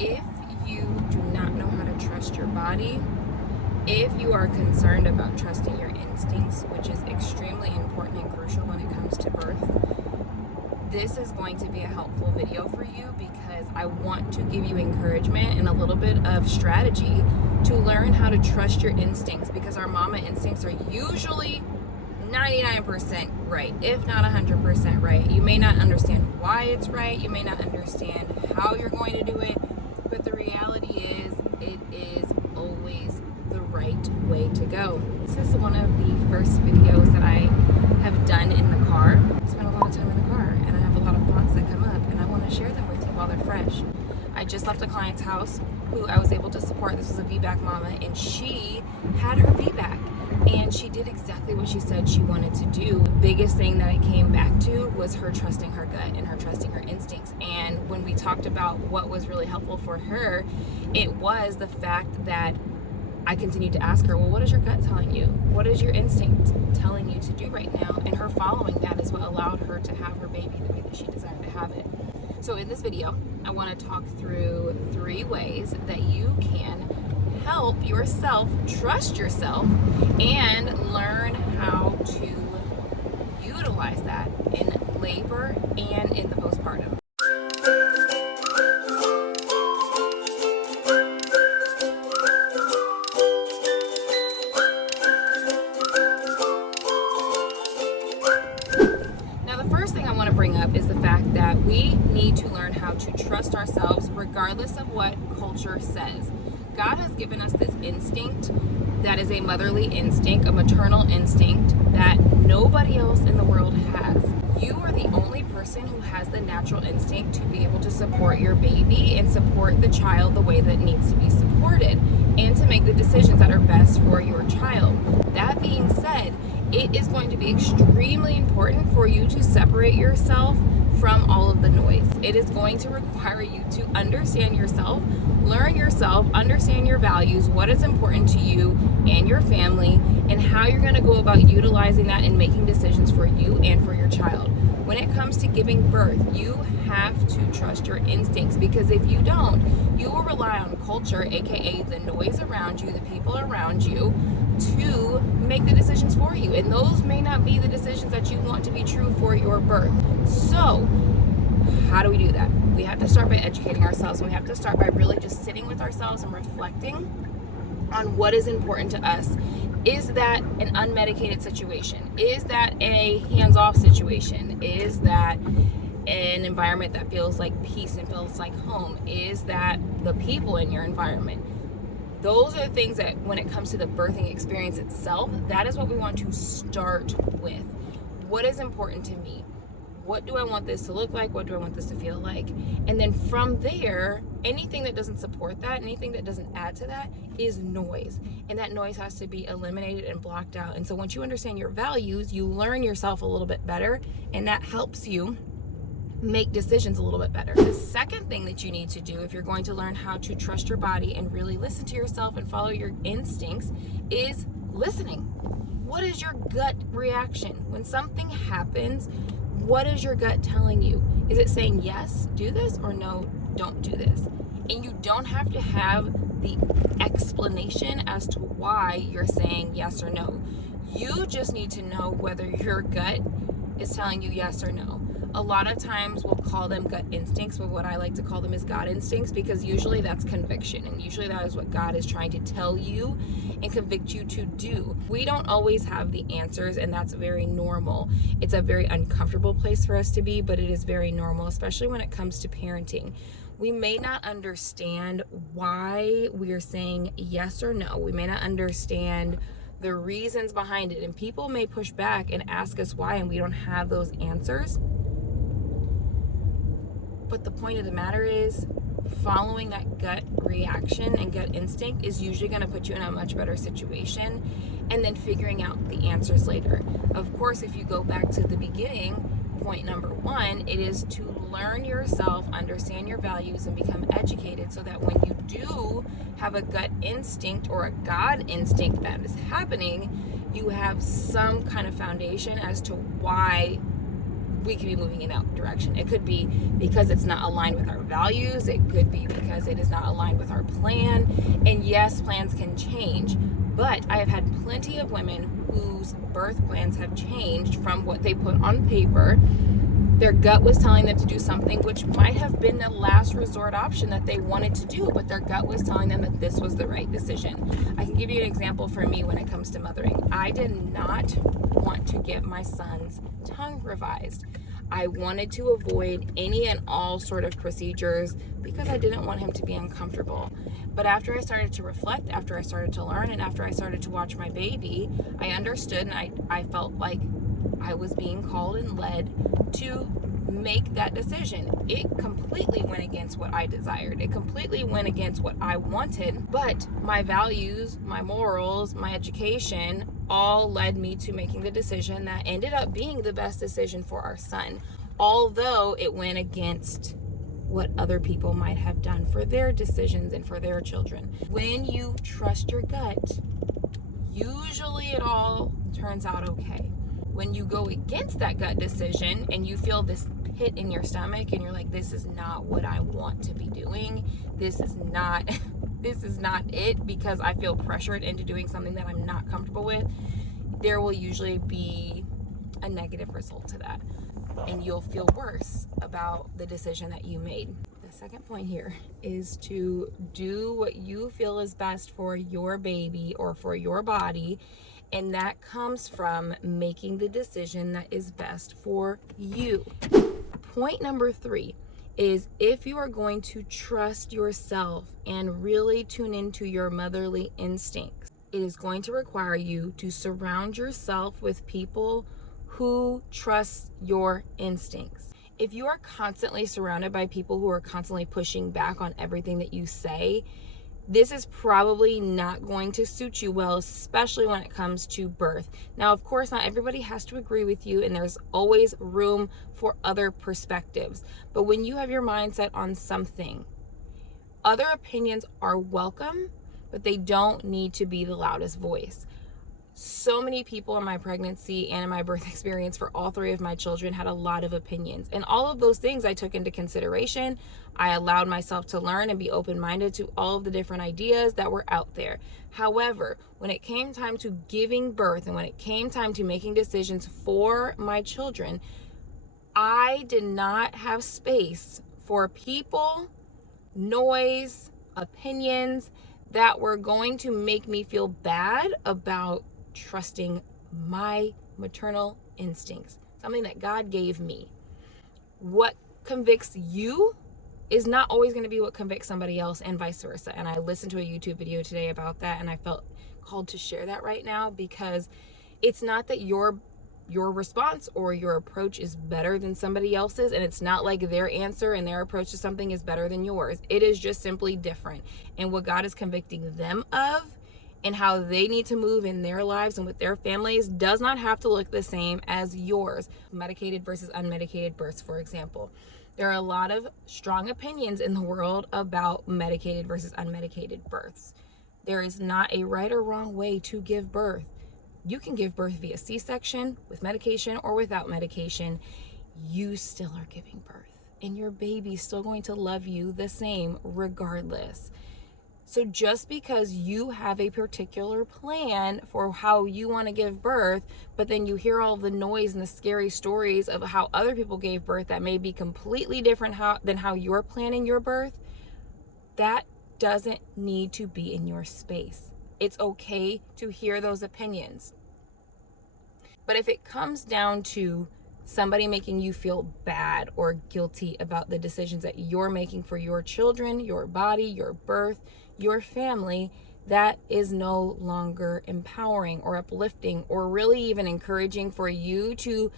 If you do not know how to trust your body, if you are concerned about trusting your instincts, which is extremely important and crucial when it comes to birth, this is going to be a helpful video for you because I want to give you encouragement and a little bit of strategy to learn how to trust your instincts, because our mama instincts are usually 99% right, if not 100% right. You may not understand why it's right, you may not understand how you're going to do it, but the reality is it is always the right way to go. This is one of the first videos that I have done in the car. I spend a lot of time in the car and I have a lot of thoughts that come up and I want to share them with you while they're fresh. I just left a client's house who I was able to support. This was a VBAC mama, and she had her VBAC and she did exactly what she said she wanted to do. The biggest thing that I came back to was her trusting her gut and her trusting her instincts. And when we talked about what was really helpful for her, it was the fact that I continued to ask her, well, what is your gut telling you? What is your instinct telling you to do right now? And her following that is what allowed her to have her baby the way that she desired to have it. So in this video, I want to talk through 3 ways that you can help yourself trust yourself and learn how to utilize that in labor and in the postpartum. Now, the first thing I want to bring up is the fact that we need to learn how to trust ourselves regardless of what culture says. God has given us this instinct that is a motherly instinct, a maternal instinct that nobody else in the world has. You are the only person who has the natural instinct to be able to support your baby and support the child the way that it needs to be supported and to make the decisions that are best for your child. That being said, it is going to be extremely important for you to separate yourself from all of the noise. It is going to require you to understand yourself, learn yourself, understand your values, what is important to you and your family, and how you're going to go about utilizing that and making decisions for you and for your child. When it comes to giving birth, you have to trust your instincts, because if you don't, you will rely on culture, aka the noise around you, the people around you, to make the decisions for you. And those may not be the decisions that you want to be true for your birth. So, how do we do that? We have to start by educating ourselves, and we have to start by really just sitting with ourselves and reflecting on what is important to us. Is that an unmedicated situation? Is that a hands-off situation? Is that an environment that feels like peace and feels like home? Is that the people in your environment? Those are the things that, when it comes to the birthing experience itself, that is what we want to start with. What is important to me? What do I want this to look like? What do I want this to feel like? And then from there, anything that doesn't support that, anything that doesn't add to that is noise. And that noise has to be eliminated and blocked out. And so once you understand your values, you learn yourself a little bit better, and that helps you make decisions a little bit better. The second thing that you need to do if you're going to learn how to trust your body and really listen to yourself and follow your instincts is listening. What is your gut reaction? When something happens, what is your gut telling you? Is it saying yes, do this, or no, don't do this? And you don't have to have the explanation as to why you're saying yes or no. You just need to know whether your gut is telling you yes or no. A lot of times we'll call them gut instincts, but what I like to call them is God instincts, because usually that's conviction, and usually that is what God is trying to tell you and convict you to do. We don't always have the answers, and that's very normal. It's a very uncomfortable place for us to be, but it is very normal, especially when it comes to parenting. We may not understand why we are saying yes or no. We may not understand the reasons behind it, and people may push back and ask us why, and we don't have those answers. But the point of the matter is, following that gut reaction and gut instinct is usually going to put you in a much better situation, and then figuring out the answers later. Of course, if you go back to the beginning, point number 1, it is to learn yourself, understand your values, and become educated, so that when you do have a gut instinct or a God instinct that is happening, you have some kind of foundation as to why we could be moving in that direction. It could be because it's not aligned with our values. It could be because it is not aligned with our plan. And yes, plans can change, but I have had plenty of women whose birth plans have changed from what they put on paper. Their gut was telling them to do something which might have been the last resort option that they wanted to do, but their gut was telling them that this was the right decision. I can give you an example for me when it comes to mothering. I did not want to get my son's tongue revised. I wanted to avoid any and all sort of procedures because I didn't want him to be uncomfortable. But after I started to reflect, after I started to learn, and after I started to watch my baby, I understood, and I felt like I was being called and led to make that decision. It completely went against what I desired. It completely went against what I wanted, but my values, my morals, my education all led me to making the decision that ended up being the best decision for our son, although it went against what other people might have done for their decisions and for their children. When you trust your gut, usually it all turns out okay. When you go against that gut decision and you feel this pit in your stomach and you're like, this is not what I want to be doing, this is not it, because I feel pressured into doing something that I'm not comfortable with, there will usually be a negative result to that, and you'll feel worse about the decision that you made. The second point here is to do what you feel is best for your baby or for your body, and that comes from making the decision that is best for you. Point number 3 is, if you are going to trust yourself and really tune into your motherly instincts, it is going to require you to surround yourself with people who trust your instincts. If you are constantly surrounded by people who are constantly pushing back on everything that you say, this is probably not going to suit you well, especially when it comes to birth. Now, of course, not everybody has to agree with you, and there's always room for other perspectives. But when you have your mindset on something, other opinions are welcome, but they don't need to be the loudest voice. So many people in my pregnancy and in my birth experience for all 3 of my children had a lot of opinions, and all of those things I took into consideration. I allowed myself to learn and be open-minded to all of the different ideas that were out there. However, when it came time to giving birth and when it came time to making decisions for my children, I did not have space for people, noise, opinions that were going to make me feel bad about trusting my maternal instincts, something that God gave me. What convicts you is not always going to be what convicts somebody else, and vice versa. And I listened to a YouTube video today about that, and I felt called to share that right now, because it's not that your response or your approach is better than somebody else's, and it's not like their answer and their approach to something is better than yours. It is just simply different, and what God is convicting them of and how they need to move in their lives and with their families does not have to look the same as yours. Medicated versus unmedicated births, for example. There are a lot of strong opinions in the world about medicated versus unmedicated births. There is not a right or wrong way to give birth. You can give birth via C-section, with medication or without medication. You still are giving birth, and your baby's still going to love you the same regardless. So just because you have a particular plan for how you want to give birth, but then you hear all the noise and the scary stories of how other people gave birth that may be completely different than how you're planning your birth, that doesn't need to be in your space. It's okay to hear those opinions. But if it comes down to somebody making you feel bad or guilty about the decisions that you're making for your children, your body, your birth, your family, that is no longer empowering or uplifting or really even encouraging for you to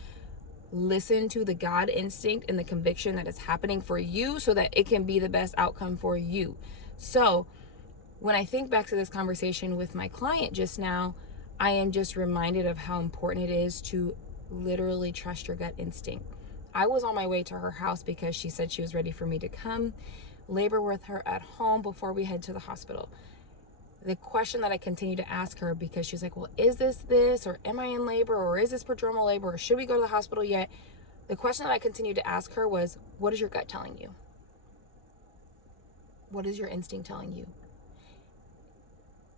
listen to the God instinct and the conviction that is happening for you so that it can be the best outcome for you. So when I think back to this conversation with my client just now, I am just reminded of how important it is to literally trust your gut instinct. I was on my way to her house because she said she was ready for me to come labor with her at home before we head to the hospital. The question that I continue to ask her, because she's like, well, is this, or am I in labor, or is this prodromal labor, or should we go to the hospital yet? The question that I continued to ask her was, what is your gut telling you? What is your instinct telling you?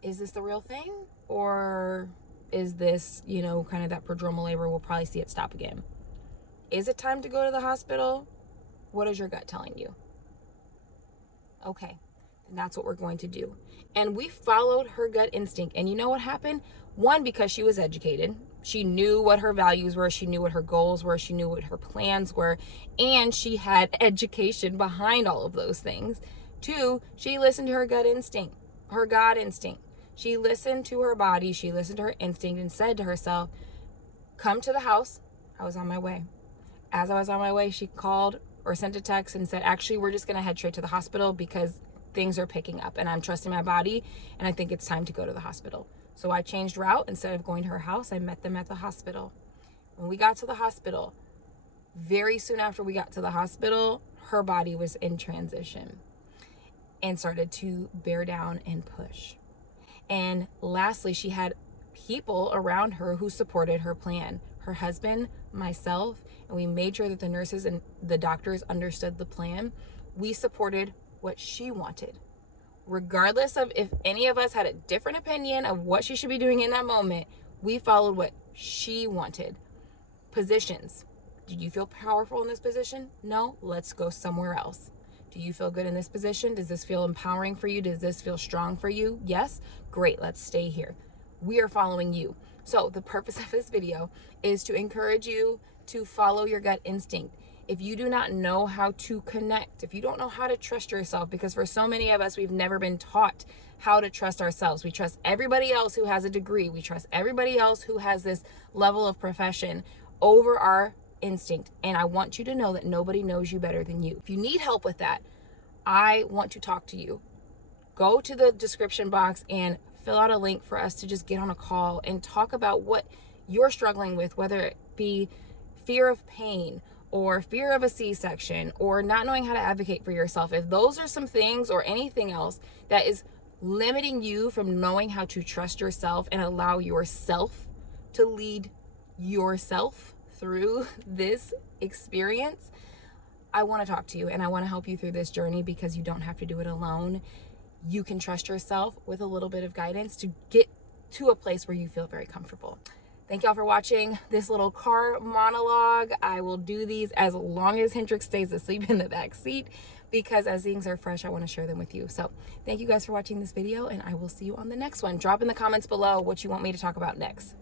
Is this the real thing? Or is this, kind of that prodromal labor? We'll probably see it stop again. Is it time to go to the hospital? What is your gut telling you? Okay, and that's what we're going to do. And we followed her gut instinct. And you know what happened? One, because she was educated. She knew what her values were. She knew what her goals were. She knew what her plans were. And she had education behind all of those things. Two, she listened to her gut instinct, her God instinct. She listened to her body. She listened to her instinct and said to herself, come to the house. I was on my way. As I was on my way, she called or sent a text and said, actually, we're just going to head straight to the hospital because things are picking up and I'm trusting my body and I think it's time to go to the hospital. So I changed route. Instead of going to her house, I met them at the hospital. When we got to the hospital, very soon after we got to the hospital, her body was in transition and started to bear down and push. And lastly, she had people around her who supported her plan. Her husband, myself, and we made sure that the nurses and the doctors understood the plan. We supported what she wanted. Regardless of if any of us had a different opinion of what she should be doing in that moment, we followed what she wanted. Positions. Did you feel powerful in this position? No, let's go somewhere else. Do you feel good in this position? Does this feel empowering for you? Does this feel strong for you? Yes? Great, let's stay here. We are following you. So the purpose of this video is to encourage you to follow your gut instinct. If you do not know how to connect, if you don't know how to trust yourself, because for so many of us, we've never been taught how to trust ourselves. We trust everybody else who has a degree. We trust everybody else who has this level of profession over our instinct. And I want you to know that nobody knows you better than you. If you need help with that, I want to talk to you. Go to the description box and fill out a link for us to just get on a call and talk about what you're struggling with, whether it be fear of pain or fear of a C-section or not knowing how to advocate for yourself. If those are some things or anything else that is limiting you from knowing how to trust yourself and allow yourself to lead yourself through this experience, I want to talk to you and I want to help you through this journey because you don't have to do it alone. You can trust yourself with a little bit of guidance to get to a place where you feel very comfortable. Thank y'all for watching this little car monologue. I will do these as long as Hendrix stays asleep in the back seat because as things are fresh, I want to share them with you. So thank you guys for watching this video and I will see you on the next one. Drop in the comments below what you want me to talk about next.